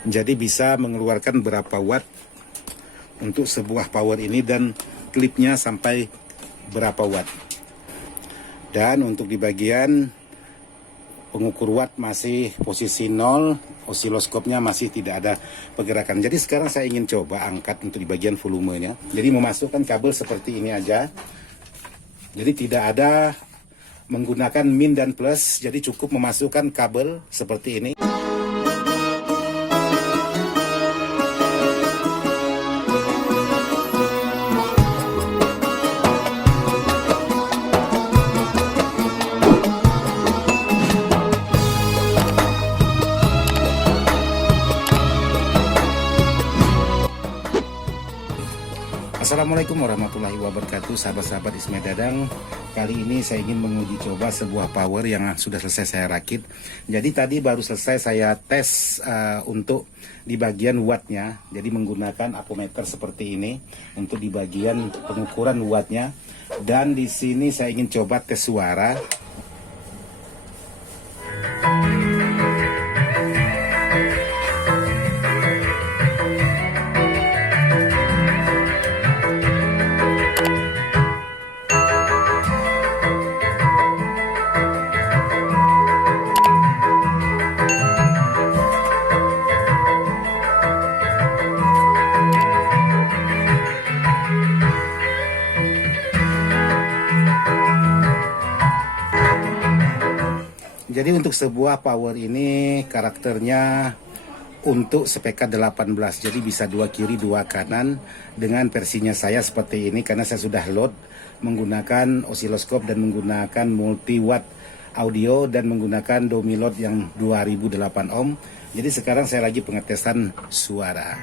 Jadi bisa mengeluarkan berapa watt untuk sebuah power ini dan klipnya sampai berapa watt. Dan untuk di bagian pengukur watt masih posisi 0, osiloskopnya masih tidak ada pergerakan. Jadi sekarang saya ingin coba angkat untuk di bagian volumenya. Jadi memasukkan kabel seperti ini aja. Jadi tidak ada menggunakan min dan plus, jadi cukup memasukkan kabel seperti ini. Assalamualaikum warahmatullahi wabarakatuh, sahabat-sahabat Ismail Dadang. Kali ini saya ingin menguji coba sebuah power yang sudah selesai saya rakit. Jadi tadi baru selesai saya tes untuk di bagian wattnya. Jadi menggunakan apometer seperti ini untuk di bagian pengukuran wattnya. Dan di sini saya ingin coba tes suara. Jadi untuk sebuah power ini karakternya untuk SPK 18, jadi bisa 2 kiri 2 kanan. Dengan versinya saya seperti ini karena saya sudah load menggunakan osiloskop dan menggunakan multi watt audio dan menggunakan Domilot yang 2008 ohm. Jadi sekarang saya lagi pengetesan suara.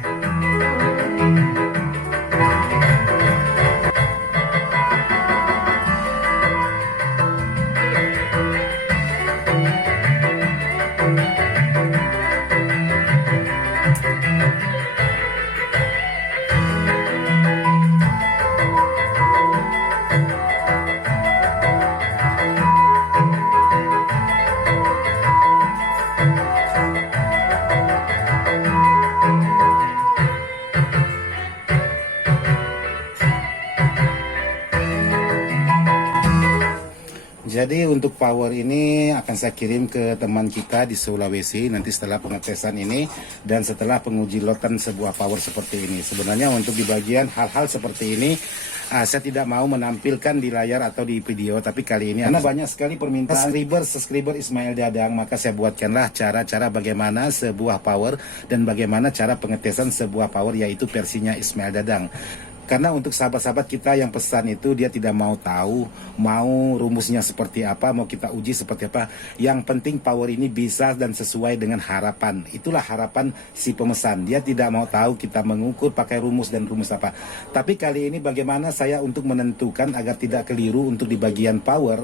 Jadi untuk power ini akan saya kirim ke teman kita di Sulawesi nanti setelah pengetesan ini dan setelah penguji lotan sebuah power seperti ini. Sebenarnya untuk di bagian hal-hal seperti ini saya tidak mau menampilkan di layar atau di video, tapi kali ini karena banyak sekali permintaan subscriber Ismail Dadang, maka saya buatkanlah cara-cara bagaimana sebuah power dan bagaimana cara pengetesan sebuah power, yaitu versinya Ismail Dadang. Karena untuk sahabat-sahabat kita yang pesan itu dia tidak mau tahu, mau rumusnya seperti apa, mau kita uji seperti apa. Yang penting power ini bisa dan sesuai dengan harapan. Itulah harapan si pemesan. Dia tidak mau tahu kita mengukur pakai rumus dan rumus apa. Tapi kali ini bagaimana saya untuk menentukan agar tidak keliru untuk di bagian power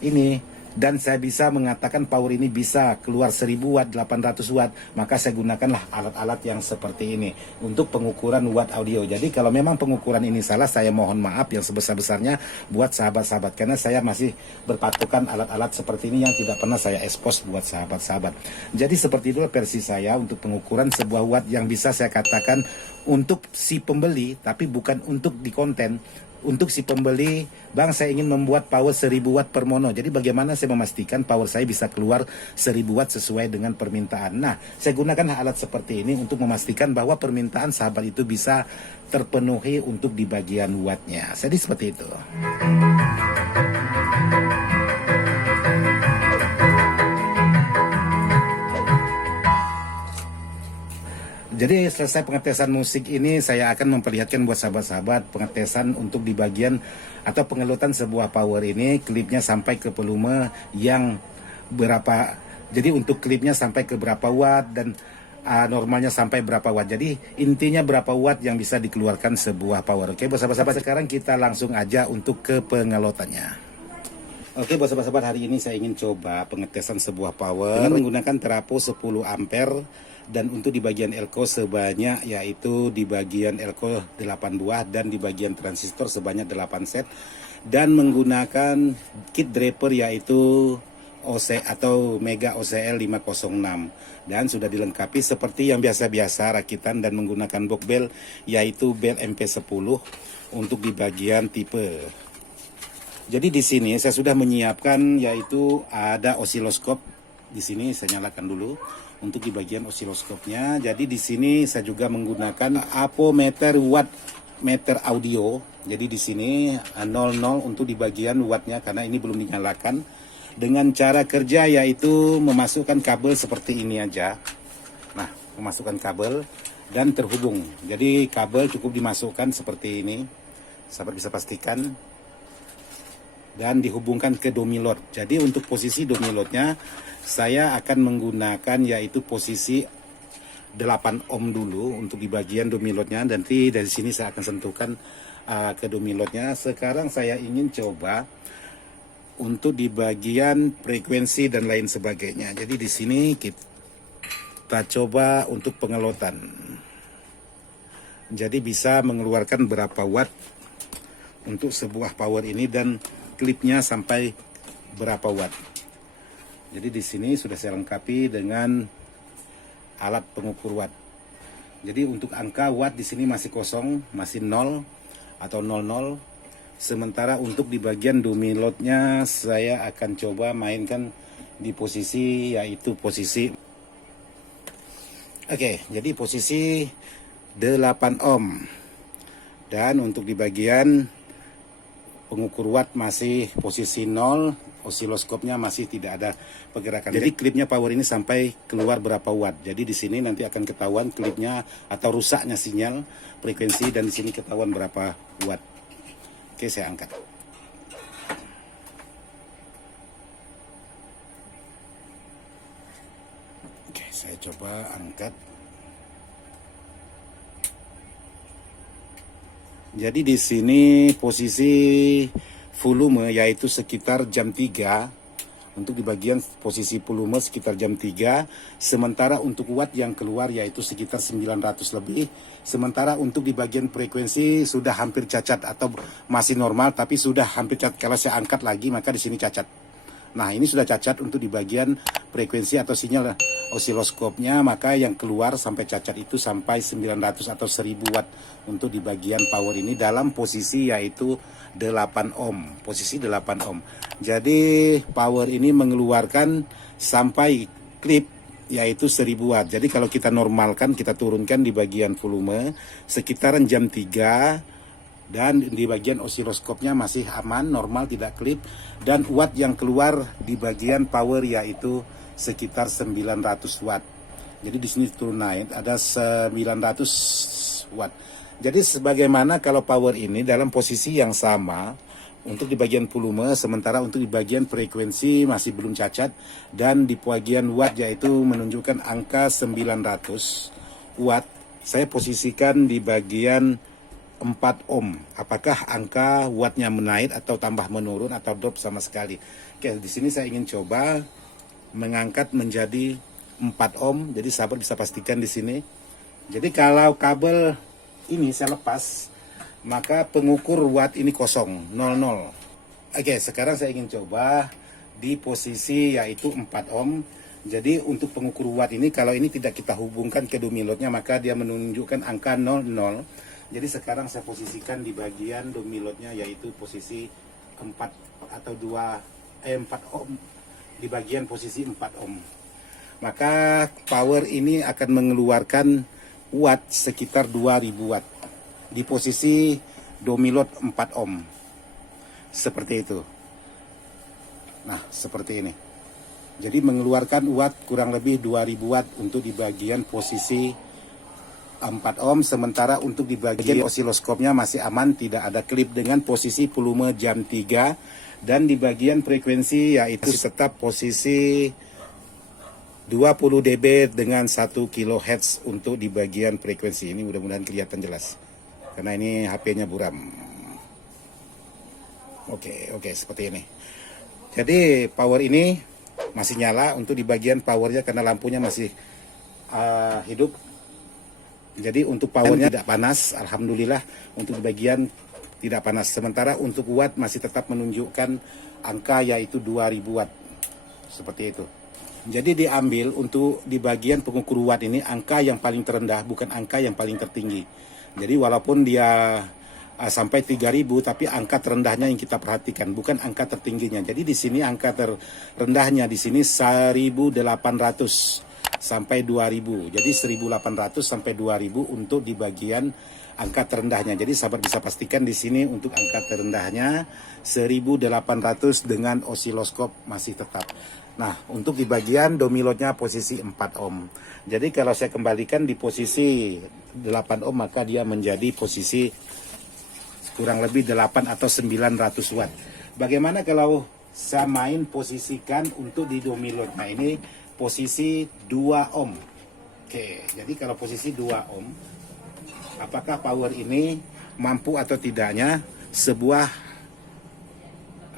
ini. Dan saya bisa mengatakan power ini bisa keluar 1000 watt, 800 watt, maka saya gunakanlah alat-alat yang seperti ini untuk pengukuran watt audio. Jadi kalau memang pengukuran ini salah, saya mohon maaf yang sebesar-besarnya buat sahabat-sahabat, karena saya masih berpatokan alat-alat seperti ini yang tidak pernah saya expose buat sahabat-sahabat. Jadi seperti itulah versi saya untuk pengukuran sebuah watt yang bisa saya katakan untuk si pembeli, tapi bukan untuk di konten. Untuk si pembeli, bang saya ingin membuat power 1000 watt per mono. Jadi bagaimana saya memastikan power saya bisa keluar 1000 watt sesuai dengan permintaan. Nah, saya gunakan alat seperti ini untuk memastikan bahwa permintaan sahabat itu bisa terpenuhi untuk di bagian wattnya. Jadi seperti itu. Jadi selesai pengetesan musik ini, saya akan memperlihatkan buat sahabat-sahabat pengetesan untuk di bagian atau pengelutan sebuah power ini, klipnya sampai ke volume yang berapa. Jadi untuk klipnya sampai ke berapa watt dan normalnya sampai berapa watt. Jadi intinya berapa watt yang bisa dikeluarkan sebuah power. Oke, buat sahabat-sahabat, sekarang kita langsung aja untuk ke pengelotannya. Oke, buat sahabat-sahabat, hari ini saya ingin coba pengetesan sebuah power dengan menggunakan terapo 10 ampere. Dan untuk di bagian elko sebanyak, yaitu di bagian elko 8 buah dan di bagian transistor sebanyak 8 set. Dan menggunakan kit draper yaitu OC atau Mega OCL 506, dan sudah dilengkapi seperti yang biasa-biasa rakitan dan menggunakan box bel, yaitu bel MP10 untuk di bagian tipe. Jadi di sini saya sudah menyiapkan, yaitu ada osiloskop. Di sini saya nyalakan dulu untuk di bagian osiloskopnya. Jadi di sini saya juga menggunakan apometer watt meter audio. Jadi di sini 00 untuk di bagian wattnya karena ini belum dinyalakan. Dengan cara kerja yaitu memasukkan kabel seperti ini aja. Nah, memasukkan kabel dan terhubung. Jadi kabel cukup dimasukkan seperti ini. Sahabat bisa pastikan. Dan dihubungkan ke domilot. Jadi untuk posisi domilotnya saya akan menggunakan yaitu posisi 8 ohm dulu untuk di bagian domilotnya. Nanti dari sini saya akan sentuhkan ke domilotnya. Sekarang saya ingin coba untuk di bagian frekuensi dan lain sebagainya. Jadi di sini kita coba untuk pengelotan. Jadi bisa mengeluarkan berapa watt untuk sebuah power ini dan klipnya sampai berapa watt. Jadi di sini sudah saya lengkapi dengan alat pengukur watt. Jadi untuk angka watt di sini masih kosong, masih 0 atau 00. Sementara untuk di bagian domilotnya saya akan coba mainkan di posisi yaitu posisi. Oke, jadi posisi 8 ohm. Dan untuk di bagian pengukur watt masih posisi 0, osiloskopnya masih tidak ada pergerakan. Jadi klipnya power ini sampai keluar berapa watt. Jadi di sini nanti akan ketahuan klipnya atau rusaknya sinyal frekuensi, dan di sini ketahuan berapa watt. Oke, saya angkat. Oke, saya coba angkat. Jadi di sini posisi volume yaitu sekitar jam 3. Untuk di bagian posisi volume sekitar jam 3. Sementara untuk watt yang keluar yaitu sekitar 900 lebih. Sementara untuk di bagian frekuensi sudah hampir cacat atau masih normal tapi sudah hampir cacat. Kalau saya angkat lagi maka di sini cacat. Nah, ini sudah cacat untuk di bagian frekuensi atau sinyal osiloskopnya, maka yang keluar sampai cacat itu sampai 900 atau 1000 watt untuk di bagian power ini dalam posisi yaitu 8 ohm, posisi 8 ohm. Jadi power ini mengeluarkan sampai klip yaitu 1000 watt. Jadi kalau kita normalkan, kita turunkan di bagian volume sekitaran jam 3. Dan di bagian osiloskopnya masih aman, normal, tidak klip. Dan watt yang keluar di bagian power yaitu sekitar 900 watt. Jadi di sini turun naik ada 900 watt. Jadi sebagaimana kalau power ini dalam posisi yang sama untuk di bagian volume, sementara untuk di bagian frekuensi masih belum cacat, dan di bagian watt yaitu menunjukkan angka 900 watt. Saya posisikan di bagian 4 ohm. Apakah angka wattnya menaik atau tambah menurun atau drop sama sekali? Oke, di sini saya ingin coba mengangkat menjadi 4 ohm. Jadi sahabat bisa pastikan di sini. Jadi kalau kabel ini saya lepas, maka pengukur watt ini kosong, 00. Oke, sekarang saya ingin coba di posisi yaitu 4 ohm. Jadi untuk pengukur watt ini, kalau ini tidak kita hubungkan ke domilotnya, maka dia menunjukkan angka 00. Jadi sekarang saya posisikan di bagian domilotnya yaitu posisi 4 atau 4 ohm, di bagian posisi 4 ohm. Maka power ini akan mengeluarkan watt sekitar 2000 watt di posisi domilot 4 ohm. Seperti itu. Nah, seperti ini. Jadi mengeluarkan watt kurang lebih 2000 watt untuk di bagian posisi 4 ohm, sementara untuk di bagian osiloskopnya masih aman, tidak ada klip dengan posisi volume jam 3, dan di bagian frekuensi yaitu tetap posisi 20 dB dengan 1 kHz untuk di bagian frekuensi. Ini mudah-mudahan kelihatan jelas karena ini HP-nya buram. Oke, seperti ini. Jadi power ini masih nyala untuk di bagian powernya karena lampunya masih hidup. Jadi untuk powernya tidak panas, alhamdulillah untuk di bagian tidak panas. Sementara untuk watt masih tetap menunjukkan angka yaitu 2000 watt. seperti itu. Jadi diambil untuk di bagian pengukur watt ini angka yang paling terendah, bukan angka yang paling tertinggi. Jadi walaupun dia sampai 3000, tapi angka terendahnya yang kita perhatikan, bukan angka tertingginya. Jadi di sini angka terendahnya di sini 1800 sampai 2000. Jadi 1800 sampai 2000 untuk di bagian angka terendahnya. Jadi sahabat bisa pastikan di sini untuk angka terendahnya 1800 dengan osiloskop masih tetap. Nah, untuk di bagian domilotnya posisi 4 ohm. Jadi kalau saya kembalikan di posisi 8 ohm, maka dia menjadi posisi kurang lebih 8 atau 900 watt. Bagaimana kalau saya main posisikan untuk di domilot? Nah, ini posisi 2 ohm. Oke, jadi kalau posisi 2 ohm, apakah power ini mampu atau tidaknya sebuah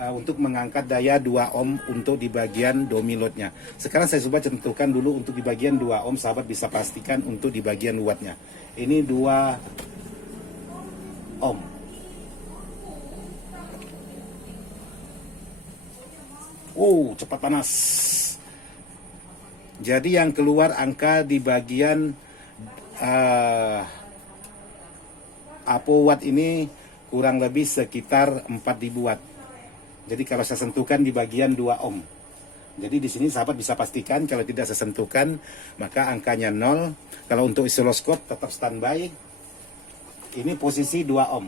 untuk mengangkat daya 2 ohm untuk di bagian domilotnya. Sekarang saya coba tentukan dulu untuk di bagian 2 ohm, sahabat bisa pastikan untuk di bagian wattnya. Ini 2 ohm. Cepat panas. Jadi yang keluar angka di bagian watt ini kurang lebih sekitar 4000 watt. Jadi kalau saya sentuhkan di bagian 2 ohm. Jadi di sini sahabat bisa pastikan kalau tidak saya sentuhkan maka angkanya 0. Kalau untuk osiloskop tetap standby. Ini posisi 2 ohm.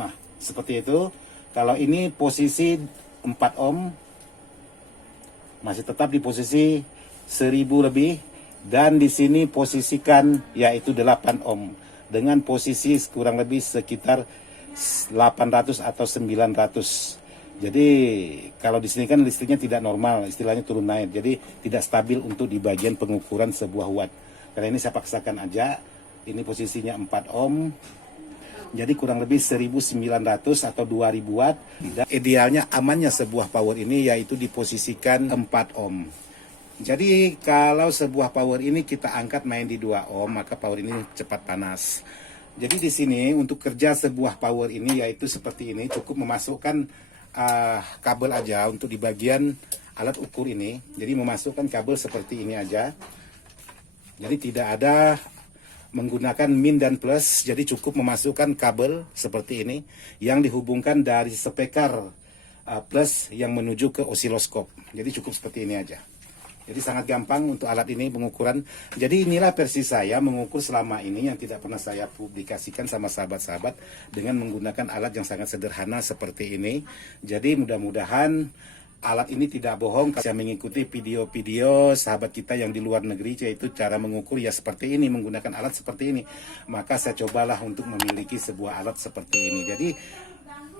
Nah, seperti itu. Kalau ini posisi 4 ohm, masih tetap di posisi 1000 lebih. Dan di sini posisikan yaitu 8 ohm. Dengan posisi kurang lebih sekitar 800 atau 900. Jadi kalau di sini kan listriknya tidak normal, istilahnya turun naik. Jadi tidak stabil untuk di bagian pengukuran sebuah watt. Karena ini saya paksakan aja. Ini posisinya 4 ohm. Jadi kurang lebih 1900 atau 2000 watt. Dan idealnya amannya sebuah power ini yaitu diposisikan 4 ohm. Jadi kalau sebuah power ini kita angkat main di 2 ohm, maka power ini cepat panas. Jadi di sini untuk kerja sebuah power ini yaitu seperti ini, cukup memasukkan kabel aja untuk di bagian alat ukur ini. Jadi memasukkan kabel seperti ini aja. Jadi tidak ada menggunakan min dan plus, jadi cukup memasukkan kabel seperti ini yang dihubungkan dari speaker plus yang menuju ke osiloskop. Jadi cukup seperti ini aja. Jadi sangat gampang untuk alat ini pengukuran. Jadi inilah versi saya mengukur selama ini yang tidak pernah saya publikasikan sama sahabat-sahabat dengan menggunakan alat yang sangat sederhana seperti ini. Jadi mudah-mudahan alat ini tidak bohong. Saya mengikuti video-video sahabat kita yang di luar negeri, yaitu cara mengukur ya seperti ini, menggunakan alat seperti ini. Maka saya cobalah untuk memiliki sebuah alat seperti ini. Jadi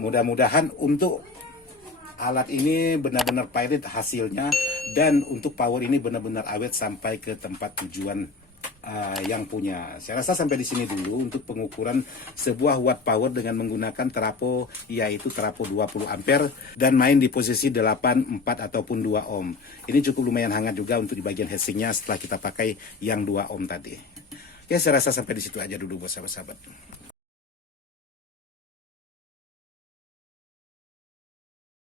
mudah-mudahan untuk alat ini benar-benar pilot hasilnya, dan untuk power ini benar-benar awet sampai ke tempat tujuan yang punya. Saya rasa sampai di sini dulu untuk pengukuran sebuah watt power dengan menggunakan terapo, yaitu terapo 20 ampere dan main di posisi 8, 4 ataupun 2 ohm. Ini cukup lumayan hangat juga untuk di bagian heatsingnya setelah kita pakai yang 2 ohm tadi. Oke, saya rasa sampai di situ aja dulu buat sahabat-sahabat.